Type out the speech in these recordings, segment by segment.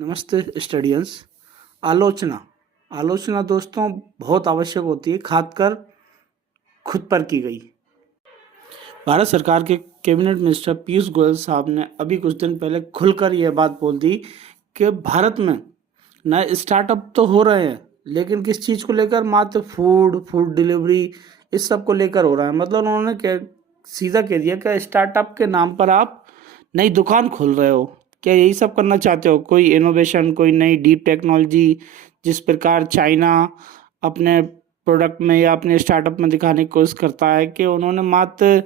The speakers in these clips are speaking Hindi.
नमस्ते स्टूडेंट्स। आलोचना आलोचना दोस्तों बहुत आवश्यक होती है, खासकर खुद पर की गई। भारत सरकार के कैबिनेट मिनिस्टर पीयूष गोयल साहब ने अभी कुछ दिन पहले खुलकर यह बात बोल दी कि भारत में नए स्टार्टअप तो हो रहे हैं, लेकिन किस चीज़ को लेकर? मात्र फूड डिलीवरी, इस सब को लेकर हो रहा है। मतलब उन्होंने सीधा कह दिया कि स्टार्टअप के नाम पर आप नई दुकान खोल रहे हो। क्या यही सब करना चाहते हो? कोई इनोवेशन, कोई नई डीप टेक्नोलॉजी, जिस प्रकार चाइना अपने प्रोडक्ट में या अपने स्टार्टअप में दिखाने की कोशिश करता है कि उन्होंने मात्र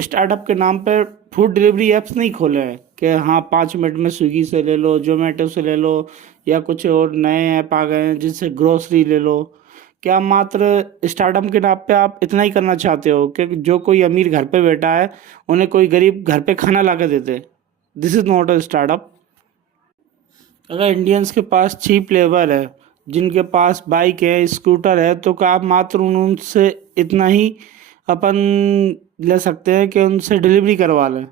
स्टार्टअप के नाम पर फूड डिलीवरी ऐप्स नहीं खोले हैं कि हाँ 5 मिनट में स्विगी से ले लो, जोमेटो से ले लो, या कुछ और नए ऐप आ गए हैं जिससे ग्रोसरी ले लो। क्या मात्र स्टार्टअप के नाम पे आप इतना ही करना चाहते हो कि जो कोई अमीर घर पे बैठा है उन्हें कोई गरीब घर पे खाना ला के देते? This is not a startup. अगर इंडियंस के पास चीप लेबर है, जिनके पास बाइक है, स्कूटर है, तो क्या आप मात्र उनसे इतना ही अपन ले सकते हैं कि उनसे डिलीवरी करवा लें?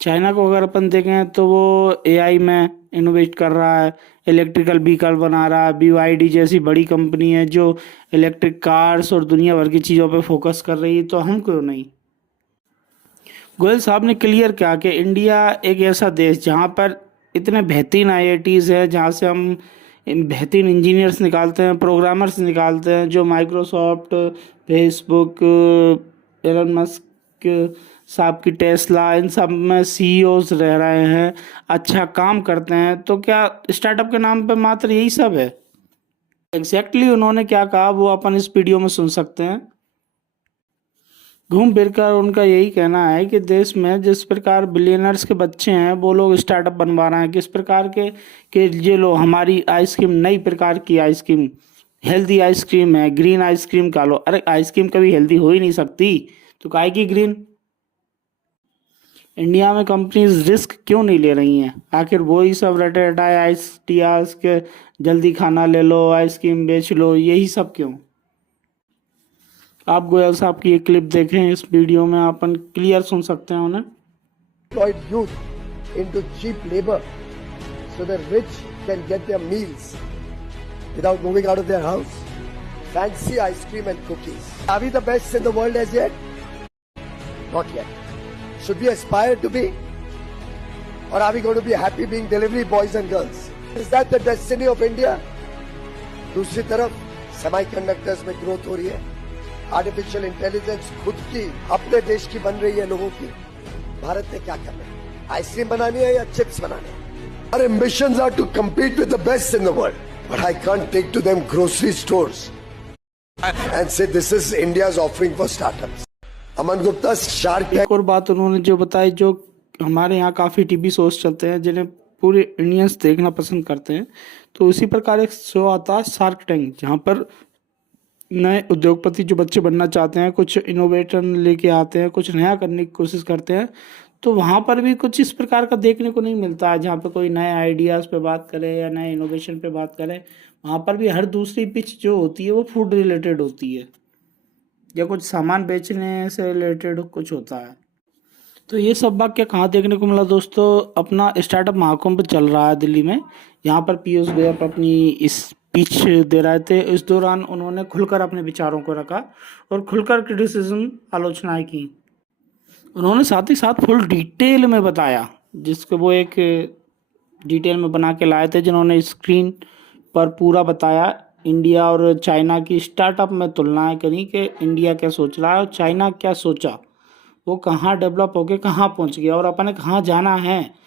चाइना को अगर अपन देखें तो वो एआई में इनोवेट कर रहा है, इलेक्ट्रिकल व्हीकल बना रहा है। BYD जैसी बड़ी कंपनी है जो इलेक्ट्रिक कार्स और दुनिया भर की चीज़ों पे फोकस कर रही है, तो हम क्यों नहीं? गोयल साहब ने क्लियर किया कि इंडिया एक ऐसा देश जहाँ पर इतने बेहतरीन IITs है, जहाँ से हम बेहतरीन इंजीनियर्स निकालते हैं, प्रोग्रामर्स निकालते हैं, जो माइक्रोसॉफ्ट, फेसबुक, एलन मस्क साहब की टेस्ला, इन सब में CEOs रह रहे हैं, अच्छा काम करते हैं। तो क्या स्टार्टअप के नाम पे मात्र यही सब है? एग्जैक्टली उन्होंने क्या कहा वो अपन इस वीडियो में सुन सकते हैं। घूम फिर कर उनका यही कहना है कि देश में जिस प्रकार बिलियनर्स के बच्चे हैं वो लोग स्टार्टअप बनवा रहे हैं, किस प्रकार के कि ये लो हमारी आइसक्रीम, नई प्रकार की आइसक्रीम, हेल्दी आइसक्रीम है, ग्रीन आइसक्रीम खा लो। अरे आइसक्रीम कभी हेल्दी हो ही नहीं सकती, तो काहे की ग्रीन? इंडिया में कंपनीज रिस्क क्यों नहीं ले रही हैं? आखिर वो ही सब रटे रटाए आइडियाज के, जल्दी खाना ले लो, आइसक्रीम बेच लो, यही सब क्यों? आप गोयल साहब की एक क्लिप देखें, इस वीडियो में अपन क्लियर सुन सकते हैं उन्हें। Employed youth into cheap labor so the rich can get their meals without moving out of their house. Fancy ice cream and cookies. Are we the best in the world as yet? Not yet. Should we aspire to be? Or are we going to be happy being delivery boys and girls? Is that the destiny of India? दूसरी तरफ सेमीकंडक्टर्स में ग्रोथ हो रही है, आर्टिफिशियल इंटेलिजेंस खुद की अपने देश की बन रही है लोगों की। भारत ने क्या करना है? आइसक्रीम बनानी है या चिप्स बनाने हैं? Our ambitions are to compete with the best in the world, but I can't take to them grocery stores and say this is India's offering for startups. Aman Gupta, shark एक और बात उन्होंने जो बताई, जो हमारे यहाँ काफ़ी TV शोज चलते हैं जिन्हें पूरे इंडियंस देखना पसंद करते हैं, तो उसी प्रकार एक शो आता है शार्क टैंक, जहाँ पर नए उद्योगपति जो बच्चे बनना चाहते हैं, कुछ इनोवेशन लेके आते हैं, कुछ नया करने की कोशिश करते हैं। तो वहाँ पर भी कुछ इस प्रकार का देखने को नहीं मिलता है, जहाँ पर कोई नए आइडियाज़ पे बात करे या नए इनोवेशन पे बात करे। वहाँ पर भी हर दूसरी पिच जो होती है वो फूड रिलेटेड होती है या कुछ सामान बेचने से रिलेटेड कुछ होता है। तो ये सब वाक्य कहाँ देखने को मिला दोस्तों? अपना स्टार्टअप महाकुंभ चल रहा है दिल्ली में, यहाँ पर पीयूष गोयल अपनी इस स्पीच दे रहे थे। इस दौरान उन्होंने खुलकर अपने विचारों को रखा और खुलकर क्रिटिसिज्म, आलोचनाएं की। उन्होंने साथ ही साथ फुल डिटेल में बताया, जिसको वो एक डिटेल में बना के लाए थे, जिन्होंने स्क्रीन पर पूरा बताया। इंडिया और चाइना की स्टार्टअप में तुलनाएं करी कि इंडिया क्या सोच रहा है और चाइना क्या सोचा, वो कहाँ डेवलप होके कहाँ पहुँच गया और अपन ने कहाँ जाना है।